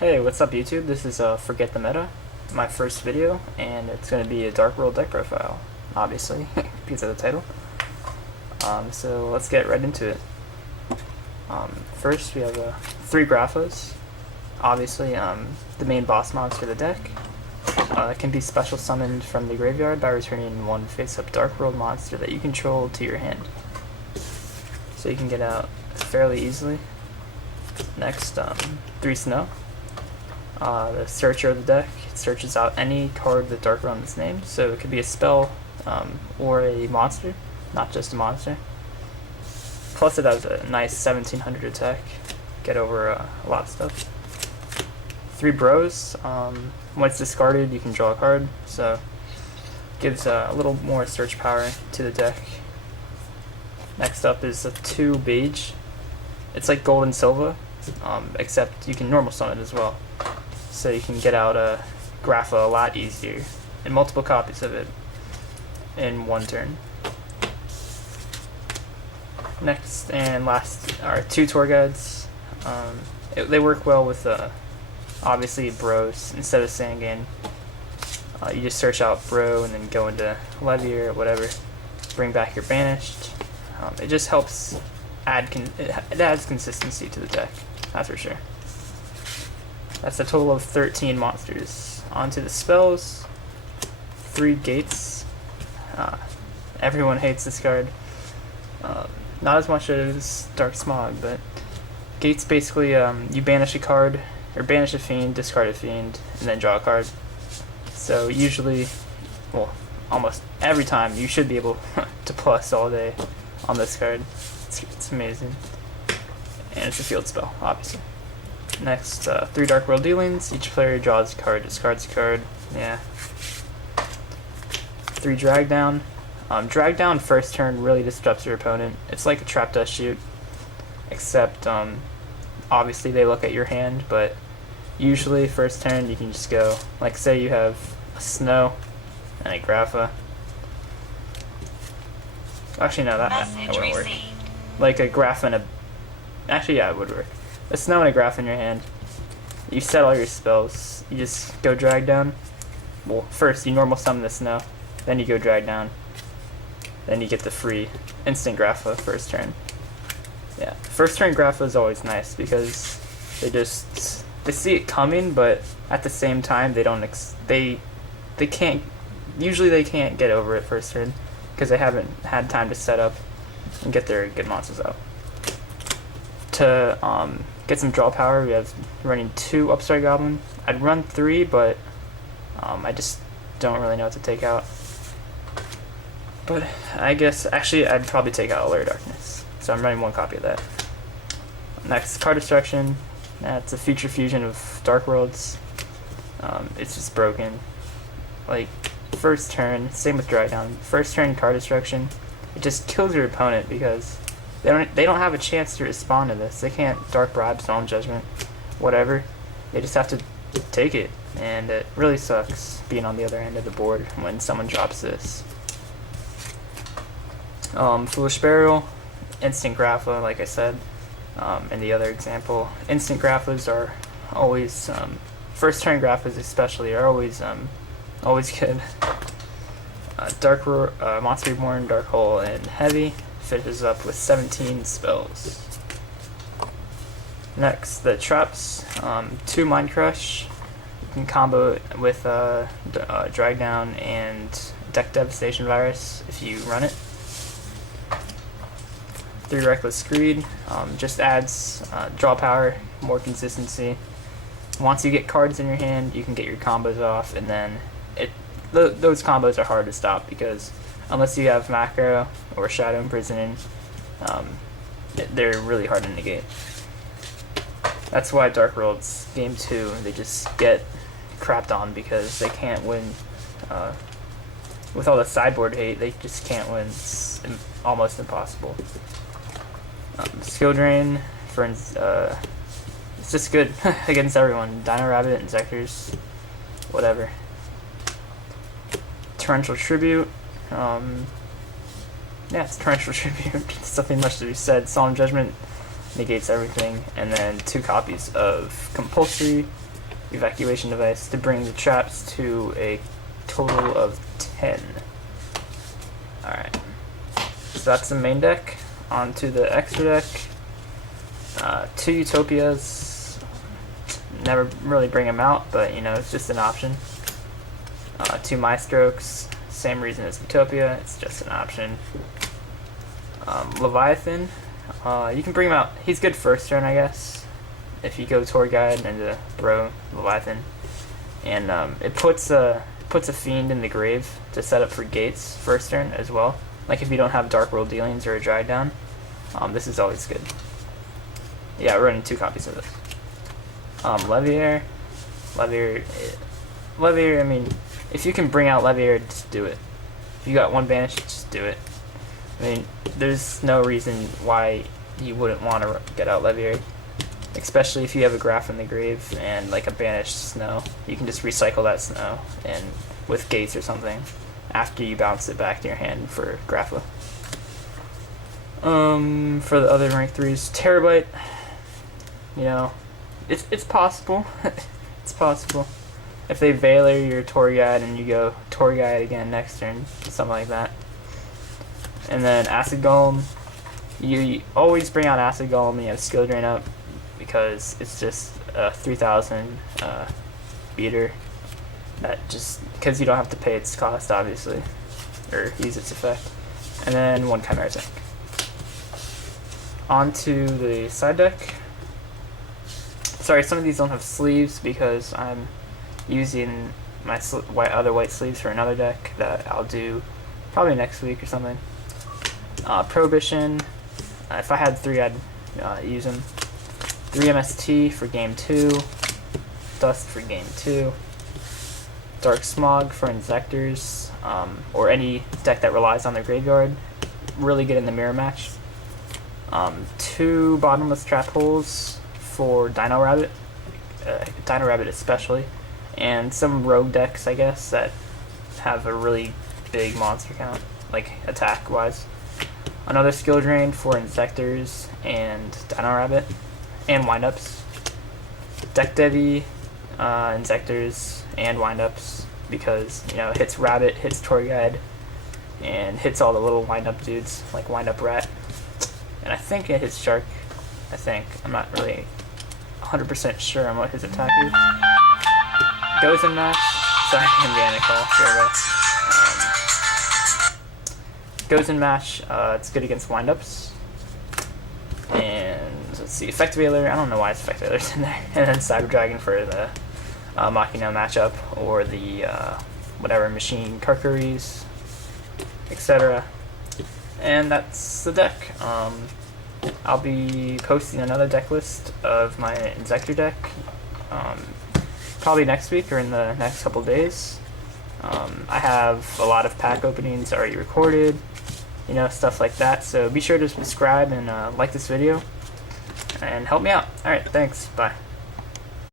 Hey, what's up YouTube? This is Forget the Meta, my first video, and it's going to be a Dark World deck profile, obviously, because of the title. So let's get right into it. First we have 3 Graphos, obviously the main boss mobs for the deck. It can be special summoned from the graveyard by returning one face-up Dark World monster that you control to your hand. So you can get out fairly easily. Next, 3 Snow. The searcher of the deck searches out any card with Dark Realm in its name, so it could be a spell or a monster, not just a monster. Plus it has a nice 1700 attack, get over a lot of stuff. 3 Bros, when it's discarded you can draw a card, so gives a little more search power to the deck. Next up is a 2 Beige. It's like Gold and Silva, except you can normal summon as well. So you can get out a Grapha a lot easier, and multiple copies of it in one turn. Next and last are 2 Tour Guides. They work well with obviously Bros. Instead of Sandgain, you just search out Bro and then go into Levy or whatever, bring back your Banished. It just helps it adds consistency to the deck, that's for sure. That's a total of 13 monsters. Onto the spells. 3 Gates. Everyone hates this card. Not as much as Dark Smog, but Gates basically, you banish a card, or banish a fiend, discard a fiend, and then draw a card. So usually, well, almost every time, you should be able to plus all day on this card. It's amazing. And it's a field spell, obviously. Next, 3 Dark World Dealings. Each player draws a card, discards a card. Yeah. 3 Drag Down. Drag Down first turn really disrupts your opponent. It's like a Trap Dust Shoot, except obviously they look at your hand, but usually first turn you can just go, like say you have a Snow and a Grapha. Actually no, that wouldn't work. Like a Grapha and a... Actually yeah, it would work. A Snow and a Graph in your hand. You set all your spells. You just go Drag Down. Well, first you normal summon the Snow, then you go Drag Down. Then you get the free instant Grapha first turn. Yeah, first turn Grapha is always nice because they see it coming, but at the same time they can't get over it first turn because they haven't had time to set up and get their good monsters out. To get some draw power, we have running 2 Upstart Goblin. I'd run 3, but I just don't really know what to take out. But I guess, actually, I'd probably take out Allure Darkness. So I'm running 1 copy of that. Next, Card Destruction. That's a feature fusion of Dark Worlds. It's just broken. Like, first turn, same with Drag Down. First turn Card Destruction, it just kills your opponent because they don't have a chance to respond to this. They can't Dark Bribe, Solemn Judgment, whatever. They just have to take it, and it really sucks being on the other end of the board when someone drops this. Foolish Burial, instant Grapha, like I said, in the other example. Instant Graphas are always, first turn Graphas especially, are always good. Monster Reborn, Dark Hole, and Heavy finishes up with 17 spells. Next, the traps. 2 Mind Crush. You can combo it with Drag Down and Deck Devastation Virus if you run it. 3 Reckless Greed. Just adds draw power, more consistency. Once you get cards in your hand, you can get your combos off, and then those combos are hard to stop because unless you have Macro or Shadow Imprisoning, they're really hard to negate. That's why Dark Worlds Game 2, they just get crapped on because they can't win. With all the sideboard hate, they just can't win. It's almost impossible. Skill Drain, it's just good against everyone. Dino Rabbit, Inzektor's, whatever. Torrential Tribute. Yeah, it's Torrential Tribute. Nothing much to be said. Solemn Judgment negates everything, and then 2 copies of Compulsory Evacuation Device to bring the traps to a total of 10. Alright, so that's the main deck. On to the extra deck. 2 Utopias. Never really bring them out, but you know, it's just an option. 2 Maelstrokes. Same reason as Utopia, it's just an option. Leviathan. You can bring him out. He's good first turn, I guess. If you go Tour Guide into Bro Leviathan. And it puts a Fiend in the grave to set up for Gates first turn as well. Like if you don't have Dark World Dealings or a Drag Down, this is always good. Yeah, we're running 2 copies of this. Leviair, I mean, if you can bring out Leviair, just do it. If you got 1 banish, just do it. I mean, there's no reason why you wouldn't want to get out Leviair. Especially if you have a Graph in the grave and like a banished snow. You can just recycle that snow and with Gates or something after you bounce it back to your hand for Grapha. For the other rank 3s, Terabyte, you know, it's possible. It's possible. If they Veiler your Tour Guide and you go Tour Guide again next turn, something like that. And then Acid Golem, you always bring out Acid Golem when you have Skill Drain up, because it's just a 3000 beater that just, because you don't have to pay its cost obviously, or use its effect. And then 1 Chimera Tank. On to the side deck. Sorry, some of these don't have sleeves because I'm using my other white sleeves for another deck that I'll do probably next week or something. Prohibition, if I had 3 I'd use them. 3 MST for game 2, Dust for game 2, Dark Smog for Insectors, or any deck that relies on their graveyard. Really good in the mirror match. 2 Bottomless Trap Holes for Dino Rabbit, especially, and some rogue decks, I guess, that have a really big monster count, like attack-wise. Another Skill Drain for Insectors and Dino Rabbit, and Windups. Deck Devi, Insectors, and Windups, because, you know, it hits Rabbit, hits Tour Guide, and hits all the little Windup dudes, like Windup Rat. And I think it hits Shark. I'm not really 100% sure on what his attack is. Goes in match. Sorry, I'm getting a call. Goes in match. It's good against windups. And let's see, Effect Veiler. I don't know why it's Effect Veiler's in there. And then Cyber Dragon for the Machina matchup, or the whatever machine Karkuris, etc. And that's the deck. I'll be posting another deck list of my Insector deck probably next week or in the next couple days. I have a lot of pack openings already recorded, you know, stuff like that. So be sure to subscribe and like this video and help me out. Alright, thanks. Bye.